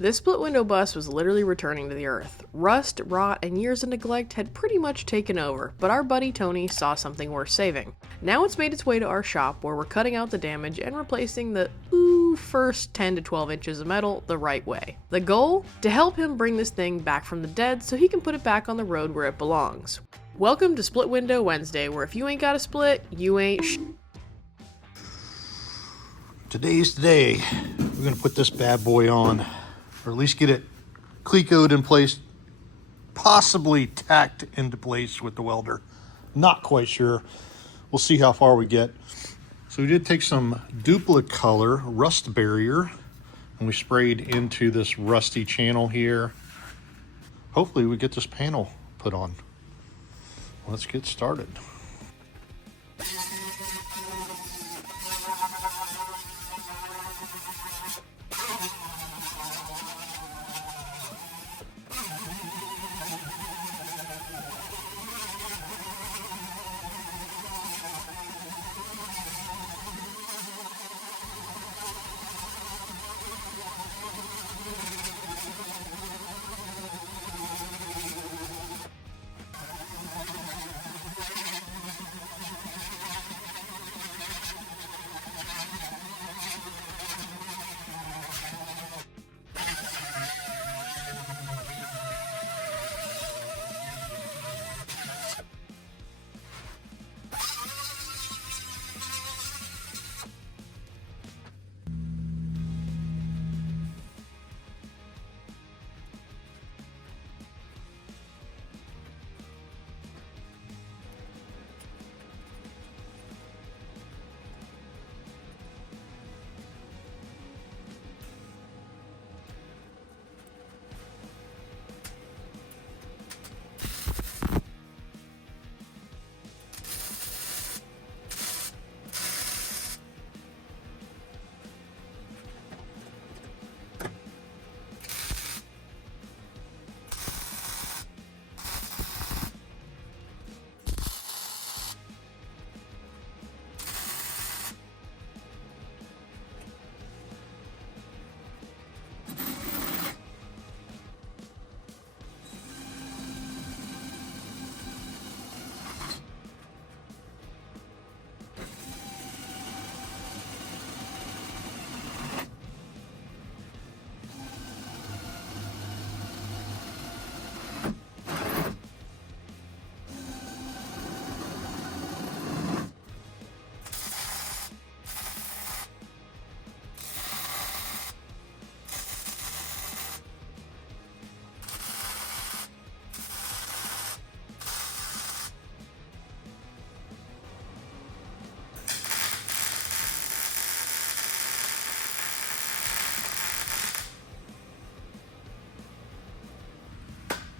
This split window bus was literally returning to the earth. Rust, rot, and years of neglect had pretty much taken over, but our buddy Tony saw something worth saving. Now it's made its way to our shop where we're cutting out the damage and replacing the first 10 to 12 inches of metal the right way. The goal? To help him bring this thing back from the dead so he can put it back on the road where it belongs. Welcome to Split Window Wednesday, where if you ain't got a split, you ain't Today's the day. We're gonna put this bad boy on, or at least get it Clecoed in place, possibly tacked into place with the welder. Not quite sure. We'll see how far we get. So we did take some Duplicolor rust barrier and we sprayed into this rusty channel here. Hopefully we get this panel put on. Let's get started.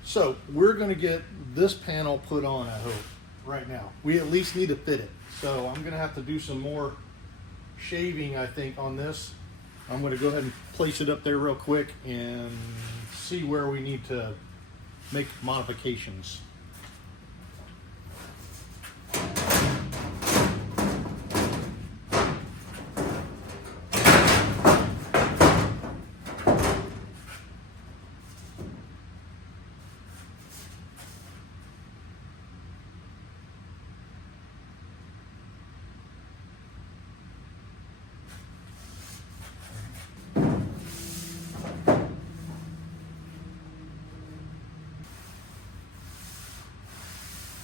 So we're going to get this panel put on, I hope, right now. We at least need to fit it. So I'm going to have to do some more shaving, I think, on this. I'm going to go ahead and place it up there real quick and see where we need to make modifications.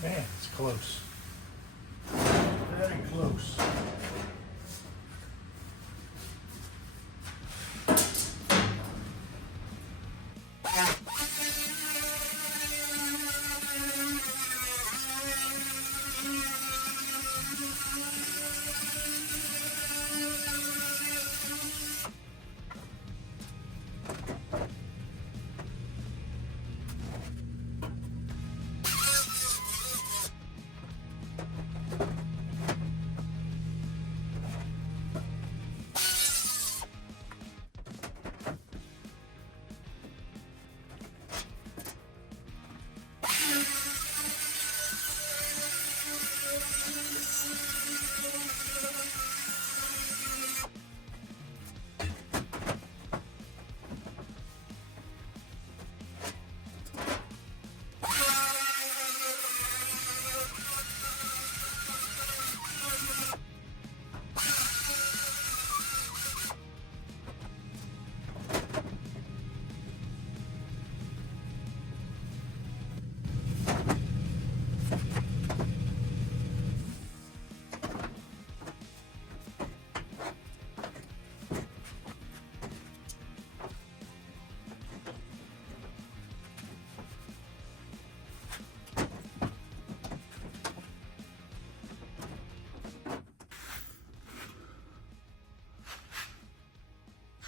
Man, it's close. Very close.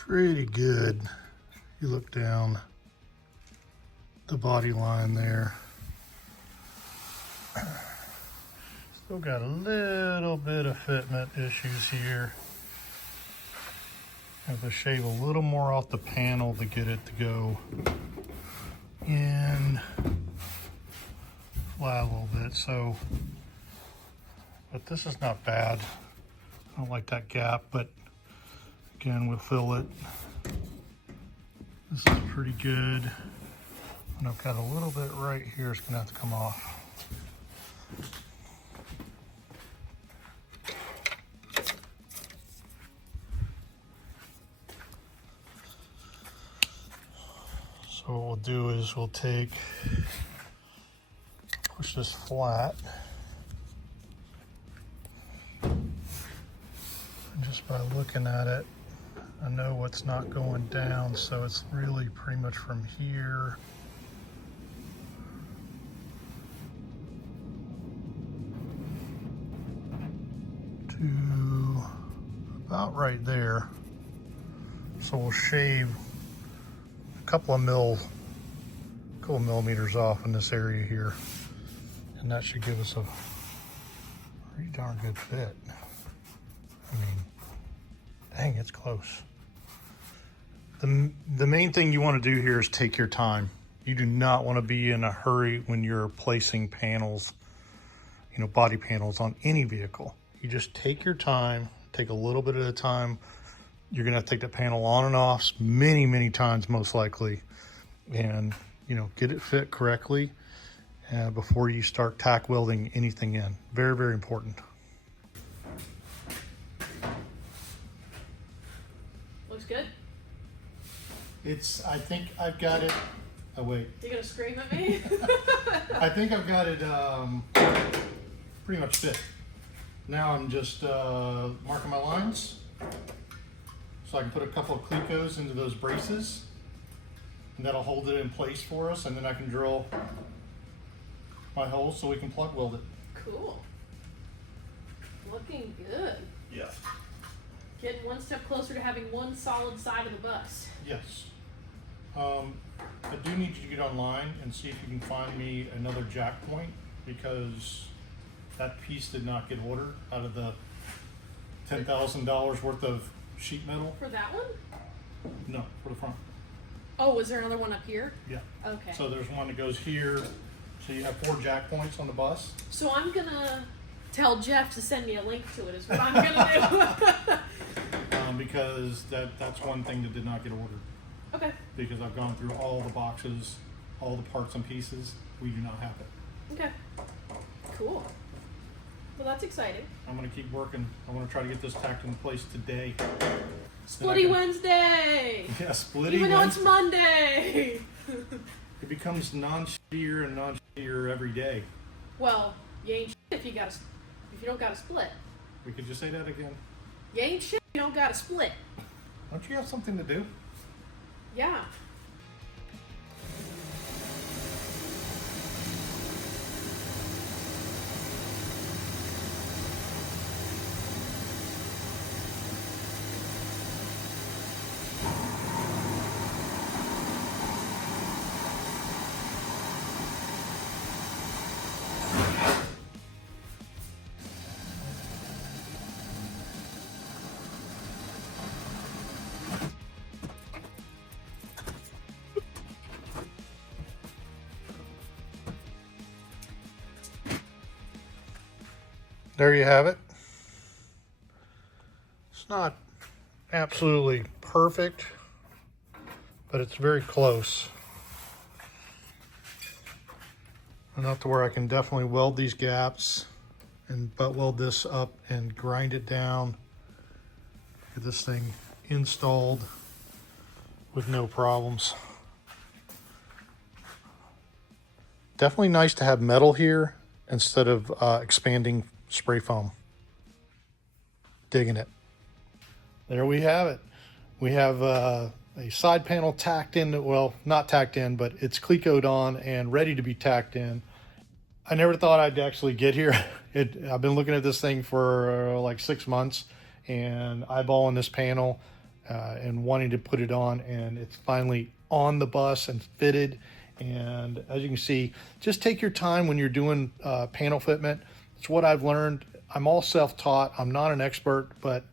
pretty good. You look down the body line there. Still got a little bit of fitment issues here. Have to shave a little more off the panel to get it to go in flat a little bit. So, but this is not bad. I don't like that gap, but again, we'll fill it. This is pretty good. And I've got a little bit right here. It's gonna have to come off. So what we'll do is we'll push this flat. And just by looking at it, I know what's not going down, so it's really pretty much from here to about right there. So we'll shave a couple millimeters off in this area here, and that should give us a pretty darn good fit. I mean, dang, it's close. The main thing you want to do here is take your time. You do not want to be in a hurry when you're placing panels, you know, body panels on any vehicle. You just take your time, take a little bit at a time. You're gonna have to take the panel on and off many times, most likely, and you know, get it fit correctly before you start tack welding anything in. Very important. Looks good. I think I've got it. Oh wait. You gonna scream at me? I think I've got it pretty much fit. Now I'm just marking my lines. So I can put a couple of Clecos into those braces, and that'll hold it in place for us, and then I can drill my holes so we can plug weld it. Cool. Looking good. Yeah. Getting one step closer to having one solid side of the bus. Yes. I do need you to get online and see if you can find me another jack point, because that piece did not get ordered out of the $10,000 worth of sheet metal. For that one? No, for the front. Oh, was there another one up here? Yeah. Okay. So there's one that goes here. So you have 4 jack points on the bus. So I'm gonna tell Jeff to send me a link to it is what I'm gonna do. Because that's one thing that did not get ordered. Okay. Because I've gone through all the boxes, all the parts and pieces. We do not have it. Okay. Cool. Well, that's exciting. I'm going to keep working. I want to try to get this tacked into place today. Splitty Wednesday! Yeah, Splitty Even though it's Wednesday. Monday! It becomes non-shittier and non-shittier every day. Well, you ain't shit if you don't got a split. We could just say that again. You ain't shit if you don't got a split. Don't you have something to do? Yeah. There you have it. It's not absolutely perfect, but it's very close. Enough to where I can definitely weld these gaps and butt weld this up and grind it down. Get this thing installed with no problems. Definitely nice to have metal here instead of expanding spray foam. Digging it. There we have it. We have a side panel tacked in, well, not tacked in, but it's Clecoed on and ready to be tacked in. I never thought I'd actually get here. I've been looking at this thing for like 6 months and eyeballing this panel, and wanting to put it on, and it's finally on the bus and fitted. And as you can see, just take your time when you're doing panel fitment. It's what I've learned. I'm all self-taught. I'm not an expert, but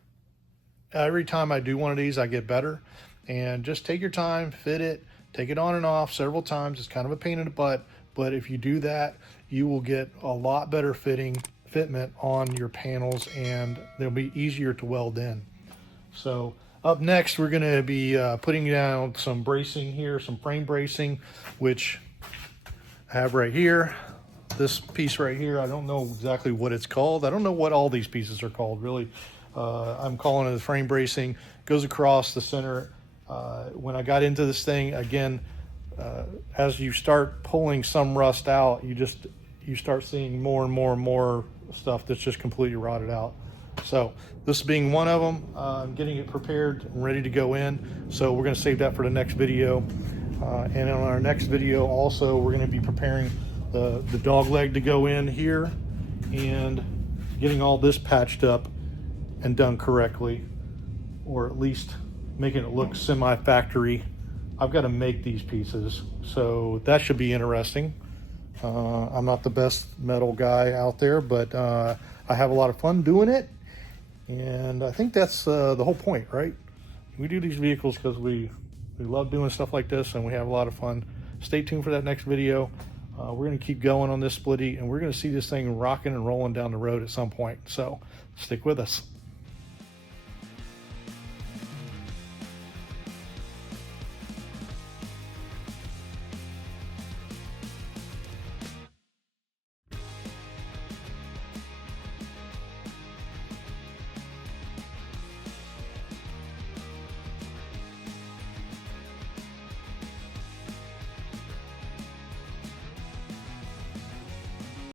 every time I do one of these, I get better. And just take your time, fit it, take it on and off several times. It's kind of a pain in the butt, but if you do that, you will get a lot better fitment on your panels, and they'll be easier to weld in. So up next, we're going to be putting down some bracing here, some frame bracing, which I have right here. This piece right here, I don't know exactly what it's called. I don't know what all these pieces are called, really. I'm calling it frame bracing. Goes across the center. When I got into this thing, again, as you start pulling some rust out, you start seeing more and more and more stuff that's just completely rotted out. So this being one of them, I'm getting it prepared and ready to go in. So we're going to save that for the next video. And on our next video also, we're going to be preparing the dog leg to go in here and getting all this patched up and done correctly, or at least making it look semi-factory. I've got to make these pieces, so that should be interesting. I'm not the best metal guy out there, but I have a lot of fun doing it, and I think that's the whole point, right? We do these vehicles because we love doing stuff like this, and we have a lot of fun. Stay tuned for that next video. We're going to keep going on this splitty, and we're going to see this thing rocking and rolling down the road at some point, so stick with us.